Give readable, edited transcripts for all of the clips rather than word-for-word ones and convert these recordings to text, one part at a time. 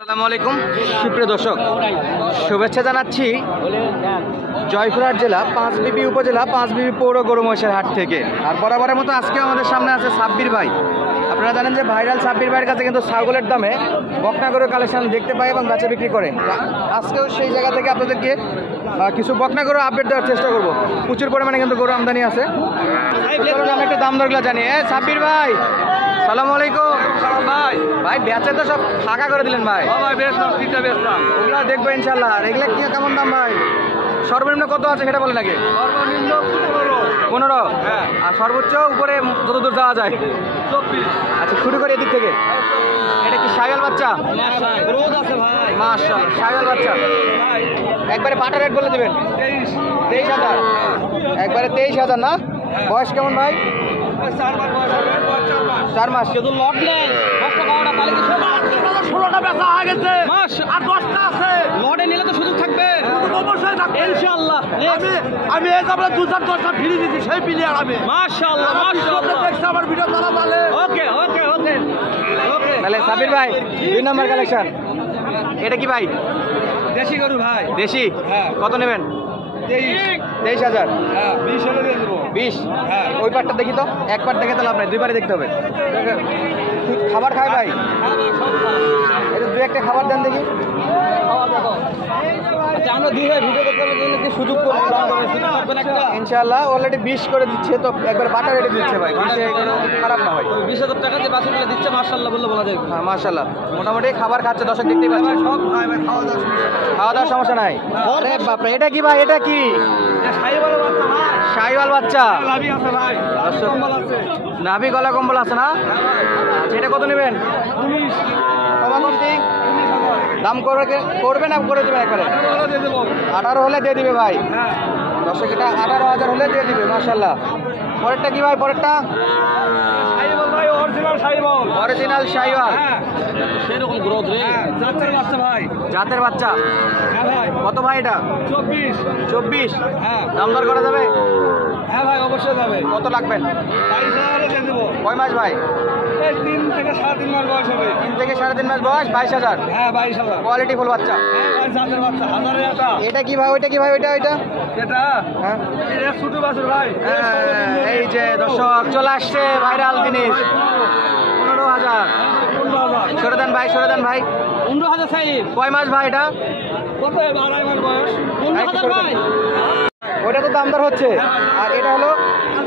আসসালামু আলাইকুম সুপ্রিয় দর্শক, শুভেচ্ছা জানাচ্ছি জয়পুরহাট জেলা পাঁচবিবি উপজেলা পাঁচবিবি পৌর গরু মহিষের হাট থেকে। আর বরাবরের মতো আজকেও আমাদের সামনে আছে সাব্বির ভাই। আপনারা জানেন যে ভাইরাল সাব্বির ভাইয়ের কাছে কিন্তু ছাগলের দামে বকনা গরুর কালেকশন দেখতে পাই এবং বেচা বিক্রি করে। আজকেও সেই জায়গা থেকে আপনাদেরকে কিছু বকনা গরু আপডেট দেওয়ার চেষ্টা করব। প্রচুর পরিমাণে কিন্তু গরু আমদানি আছে। আমি একটু দাম দরগুলো জানি। সাব্বির ভাই, সালামু আলাইকুম। ভাই ভাই বেচে তো সব ফাঁকা করে দিলেন ভাই। ভাই বেচলাম, তিনটা বেচলাম। ওগুলো দেখবো ইনশাল্লাহ। আর এগুলো কি কেমন দাম ভাই? সর্বনিম্ন কত আছে সেটা বলেন আগে। সর্বনিম্ন 15। হ্যাঁ। আর সর্বোচ্চ উপরে যত দূর যাওয়া যায় 24। আচ্ছা, শুরু করে এদিক থেকে। এটা কি শাইওয়াল বাচ্চা? রোদ আছে ভাই। মাশাআল্লাহ, শাইওয়াল বাচ্চা। ভাই একবারে পাটা রেট বলে দেবেন। 23,000। একবারে 23,000 না? বয়স কেমন ভাই? 4 মাস বয়স হবে, 4 মাস। 4 মাস। শুধু লট নেই, 10টা 12টা তাহলে কি 16টা বেচা হয়ে গেছে মাস, আর 10টা আছে। লটে নিলে তো সুযোগ থাকবে, অবশ্যই থাকবে ইনশাআল্লাহ। আমি এই আমরা 2-4-10টা ফ্রি দিছি, সেই প্লেয়ার আমি। মাশাআল্লাহ মাশাআল্লাহ। দেখছ আমার ভিডিও তারা বলে ওকে ওকে ওকে ওকে। তাহলে সাবির ভাই 2 নম্বর কালেকশন। এটা কি ভাই? দেশি গরু ভাই। দেশি? হ্যাঁ। কত নেবেন? 23,000। হ্যাঁ 20 হলে দিয়ে দেবো। 20? হ্যাঁ। ওই পাটটা দেখি তো। এক পাট দেখে তাহলে আপনার দুইবারে দেখতে হবে। খাবার খায় ভাই? এটা 2-1টা খাবার দেন দেখি। আচ্ছা আমরা দুই ভাই ভিডিও করতে হবে, কি সুযোগ করে ইনশাআল্লাহ অলরেডি 20 করে দিচ্ছে, তো একবার বাটা রেটে দিচ্ছে ভাই। 20 এগুলো খারাপ না ভাই। 20,000 টাকা যে বাসুগুলো দিচ্ছে মাশাআল্লাহ বললে বলা যায়। হ্যাঁ মাশাআল্লাহ, মোটামুটি খাবার খাচ্ছে, দর্শক দেখতেই পাচ্ছেন। সব ভাই ভাই খাওয়া দাওয়ার সমস্যা নাই। আরে বাপরে, এটা কি ভাই? এটা কি শাহিওয়াল বাচ্চা ভাই। শাইওয়াল বাচ্চা? লাভি আছে ভাই, দর্শক, কম্বল আছে। নাভি গলা কম্বল আছে না? আচ্ছা, এটা কত নেবেন? 19 কমাকমতি দাম করবে না করে দেবেন একবারে? দিয়ে দেবো। 18 হলে দিয়ে দিবে ভাই। হ্যাঁ দর্শক, এটা 18,000 হলে দিয়ে দিবে মাশাআল্লাহ। পরেরটা কি ভাই? পরেরটা শাহিওয়াল ভাই, অরিজিনাল শাহিওয়াল। অরিজিনাল শাইওয়াল। হ্যাঁ সেরকম গ্রোথ রে। জাতের বাচ্চা ভাই। জাতের বাচ্চা। হ্যাঁ ভাই। কত ভাই এটা? 24। 24? হ্যাঁ দাম দর করা যাবে? হ্যাঁ ভাই অবশ্যই যাবে। কত লাগবেন? 22,000 দিয়ে দেবো। কয় মাস ভাই? এই 3 থেকে 3.5 মাস বয়স হবে। 3 থেকে 3.5 মাস বয়স। 22,000? হ্যাঁ 22,000। কোয়ালিটি ফুল বাচ্চা। হ্যাঁ ভাই জাতের বাচ্চা, হাজারে একটা। এটা কি ভাই? ওইটা কি ভাই? ওইটা এটা হ্যাঁ। এটা ছোট বাছুর ভাই। এই যে দর্শক চলে আসছে ভাইরাল জিনিস। 15,000। 15,000। সরে দেন ভাই, সরে দেন ভাই। 15,000 চাই। কয় মাস ভাই এটা? কত? 2.5 মাস বয়স। 15,000 ভাই। ওইটা তো দাম দর হচ্ছে। আর এটা হলো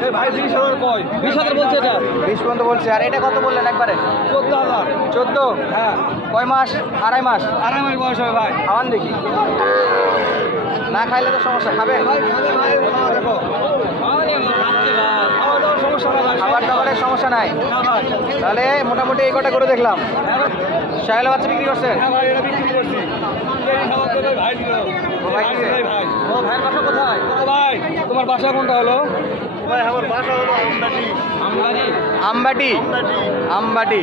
এই ভাই 20,000 কয়? 20,000 বলছে এটা। 20 পর্যন্ত বলছে। আর এটা কত বললেন একবারে? 14,000। 14? হ্যাঁ কয় মাস? 2.5 মাস। 2.5 মাস বয়স হবে ভাই। খাওয়ান দেখি। না খাইলে তো সমস্যা। খাবে? ভাই খাবে ভাই, খাওয়া দেখো। খাওয়া দাওয়ার সমস্যা না ভাই। খাবার দাবারের সমস্যা নাই। হ্যাঁ ভাই। তাহলে মোটামুটি এই কটা করে দেখলাম। শাইওয়াল বাচ্চা বিক্রি করছেন? হ্যাঁ ভাই এটা বিক্রি করছি। এই খাবার তো ভাই ভাই দিল। ভাই ভাই দিছে? ভাই। ও ভাইয়ের বাসা কোথায়? ও ভাই তোমার বাসা কোনটা হলো? ভাই আমার বাসা হলো আমবাটি। আমবাটি? আমবাটি। আমবাটি।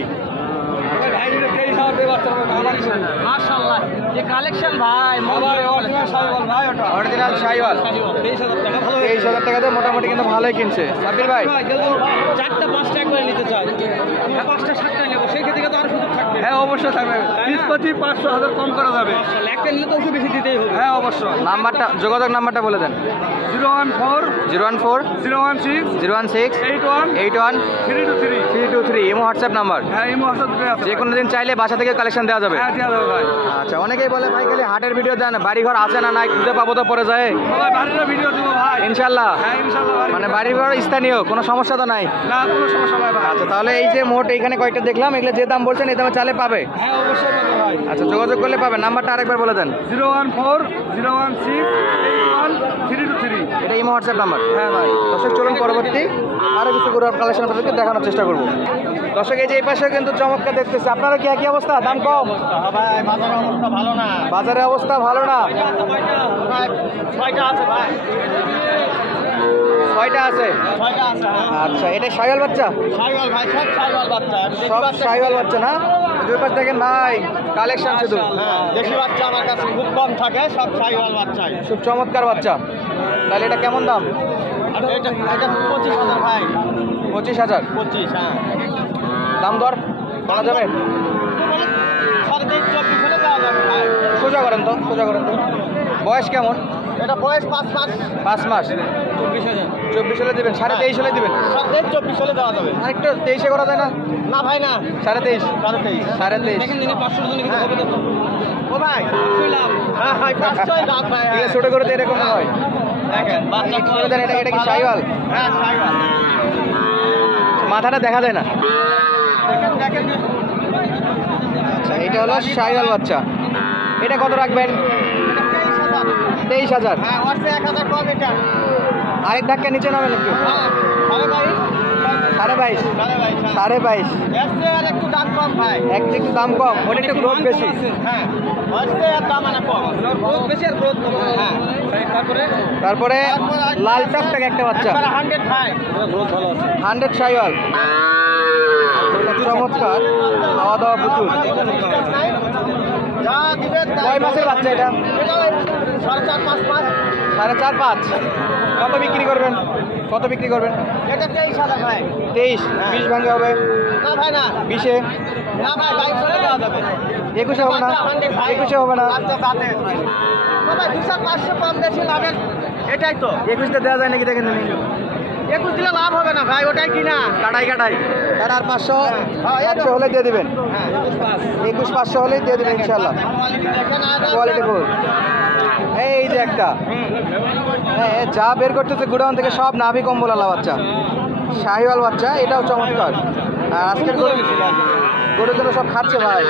ভাই ভাই দিলে 23,000 দিয়ে বাচ্চা হবে। মাশাআল্লাহ যে কালেকশন ভাই। ভাই অরিজিনাল শাহিওয়াল ভাই ওটা। অরিজিনাল শাইওয়াল। 23,000 টাকা ভালো। 23,000 টাকাতে মোটামুটি কিন্তু ভালোই কিনছে সাব্বির ভাই। ভাই কেউ 4টা 5টা একবারে নিতে চাই, আমরা 5টা 7টা নেব, সেই ক্ষেত্রে তো আরো সুযোগ থাকবে। হ্যাঁ অবশ্যই থাকবে। 20-25 500,000 কম করা যাবে। একটা নিলে তো একটু বেশি দিতেই হবে। হ্যাঁ অবশ্যই। নাম্বারটা, যোগাযোগ নাম্বারটা বলে দেন। 014 014 016 016 81 81 323। 323 এমো হোয়াটসঅ্যাপ নাম্বার। হ্যাঁ এই মহাসব দুটো আছে। যে কোনো দিন চাইলে বাসা থেকে কালেকশন দেওয়া যাবে। হ্যাঁ দেওয়া যাবে ভাই। আচ্ছা, অনেকেই বলে ভাই খালি হাটের ভিডিও দেন, বাড়ি ঘর আছে না নাই খুঁজে পাবো তো পরে যায়। ভাই বাড়ির ভিডিও দিব ভাই ইনশাল্লাহ। হ্যাঁ ইনশাআল্লাহ। মানে বাড়ি ঘর স্থানীয়, কোনো সমস্যা তো নাই? না কোনো সমস্যা নাই ভাই। আচ্ছা, তাহলে এই যে মোট এইখানে কয়েকটা দেখলাম, এগুলো যে দাম বলছেন এই দামে চালে পাবে? হ্যাঁ অবশ্যই পাবে ভাই। আচ্ছা, যোগাযোগ করলে পাবে। নাম্বারটা আরেকবার বলে দেন। 014 016 81 323। এটা ইমো হোয়াটসঅ্যাপ নাম্বার। হ্যাঁ ভাই। দর্শক চলুন পরবর্তী আরো কিছু গরুর কালেকশন আপনাদেরকে দেখানোর চেষ্টা করব। দর্শক এই যে এই পাশে কিন্তু চমৎকার দেখতেছে। আপনারা কি একই অবস্থা? দাম কম? ভাই বাজারের অবস্থা ভালো না। বাজারের অবস্থা ভালো না? ভাই 6টা আছে ভাই। 6টা আছে? 6টা আছে। আচ্ছা, এটা শাইওয়াল বাচ্চা? শাহিওয়াল ভাই, সব শাহিওয়াল বাচ্চা। সব শাইওয়াল বাচ্চা না? দুই পাশ দেখেন ভাই, কালেকশন শুধু। হ্যাঁ দেশি বাচ্চা আমার কাছে খুব কম থাকে, সব শাহিওয়াল বাচ্চাই। খুব চমৎকার বাচ্চা। তাহলে এটা কেমন দাম? এটা 25,000 ভাই। 25,000? 25 হ্যাঁ। দাম দর করা যাবে? 24 হলে করেন তো, সোজা করেন তো। বয়স কেমন? এটা বয়স 5 মাস। 5 মাস। 24 হলে দেবেন, 23.5 হলে দেবেন। 24 হলে দেওয়া যাবে। আরেকটু 23-এ করা যায় না? না ভাই না, 23.5। 23.5 দেখেন দিনে 500 জন কিছু হবে তো। ও ভাই 500 লাভ। হ্যাঁ ভাই 500 লাভ ভাই। এগুলো ছোট করে তো এরকম হয়। দেখেন বাচ্চা একটু করে দেন, এটা কি শাইওয়াল? হ্যাঁ শাইওয়াল। মাথাটা দেখা যায় না। দেখেন দেখেন। আচ্ছা, এটা হলো শাইওয়াল বাচ্চা। এটা কত রাখবেন? 23,000। হ্যাঁ ওরছে 1000 কম এটা। আরেক ধাক্কা নিচে নামেন একটু। হ্যাঁ আরে ভাই 22.5। 22.5। এসছে আর একটু দাম কম ভাই। একটু দাম কম, ওটা একটু গ্রোথ বেশি। হ্যাঁ ওরছে আর দাম মানে কম। গ্রোথ বেশি আর গ্রোথ কম। হ্যাঁ তারপরে লাল টকটক একটা বাচ্চা। 100 ভাই। গ্রোথ ভালো আছে। 100 শাইওয়াল। চমৎকার, খাওয়া দাওয়া প্রচুর। যা দিবেন তাই। কয় মাসের বাচ্চা এটা? এটা 4.5 মাস। 4.5-5। কত বিক্রি করবেন? কত বিক্রি করবেন? এটা 23,000 ভাই। 23। 20 ভাঙে হবে? না ভাই না। 20-এ? না ভাই 22 দেওয়া যাবে। 21-এ হবে না? 21-এ হবে না? আচ্ছা বাদে ভাই। বাবা 200-500 কম বেশি লাভের এটাই তো। 21-তে দেওয়া যায় নাকি দেখেন তুমি? 21 দিলে লাভ হবে না ভাই, ওটাই কিনা। কাটাই তার আর 500 হলে দিয়ে দিবেন। হ্যাঁ 21-500 হলেই দিয়ে দিবেন ইনশাল্লাহ। কোয়ালিটি দেখেন আর কোয়ালিটি ফুল। এই যে একটা, হ্যাঁ যা বের করতেছে গুডাউন থেকে সব নাভি কম্বল আলা বাচ্চা, শাহিওয়াল বাচ্চা। এটাও চমৎকার। আর আজকের গরুর জন্য সব খাচ্ছে ভাই।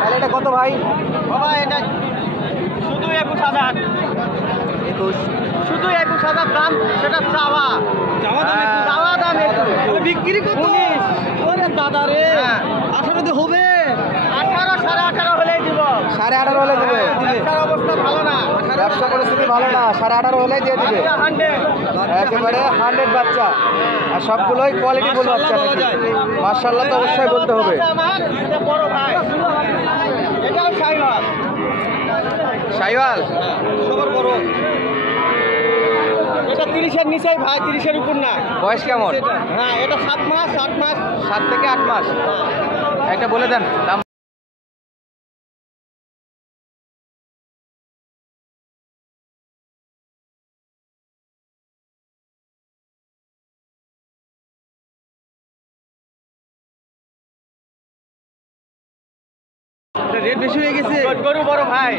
তাহলে এটা কত ভাই? বাবা এটা শুধু 21,000। 21। শুধু 21,000 দাম, সেটা চাওয়া চাওয়া দাম একটু। বিক্রি কত? ওরে দাদা রে 18 হবে। 18 18.5 হলেই দিব। 18.5 হলে দেবে। ব্যবসার অবস্থা ভালো না। ব্যবসা পরিস্থিতি ভালো না, 18.5 হলেই দিয়ে দিবে। বাচ্চা 100। একেবারে 100 বাচ্চা, আর সবগুলোই কোয়ালিটি ফুল বাচ্চা। মাশাআল্লাহ তো অবশ্যই বলতে হবে। আমার এটা বড় ভাই, এটাও শাইওয়াল। শাইওয়াল সবার বড়। এটা 30-এর নিচেই ভাই, 30-এর উপর না। বয়স কেমন? হ্যাঁ এটা 7 মাস 8 মাস। 7 থেকে 8 মাস। একটা বলে দেন দাম। রেট বেশি হয়ে গেছে। গরু বড় ভাই।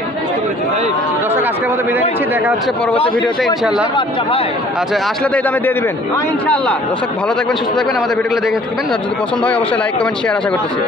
দর্শক আজকের মতো বিদায় নিচ্ছি, দেখা হচ্ছে পরবর্তী ভিডিওতে ইনশাল্লাহ। বাচ্চা ভাই। আচ্ছা, আসলে তো এই দামে দিয়ে দিবেন। হ্যাঁ ইনশাআল্লাহ। দর্শক ভালো থাকবেন, সুস্থ থাকবেন, আমাদের ভিডিওগুলো দেখে থাকবেন। আর যদি পছন্দ হয় অবশ্যই লাইক কমেন্ট শেয়ার আশা করতেছি।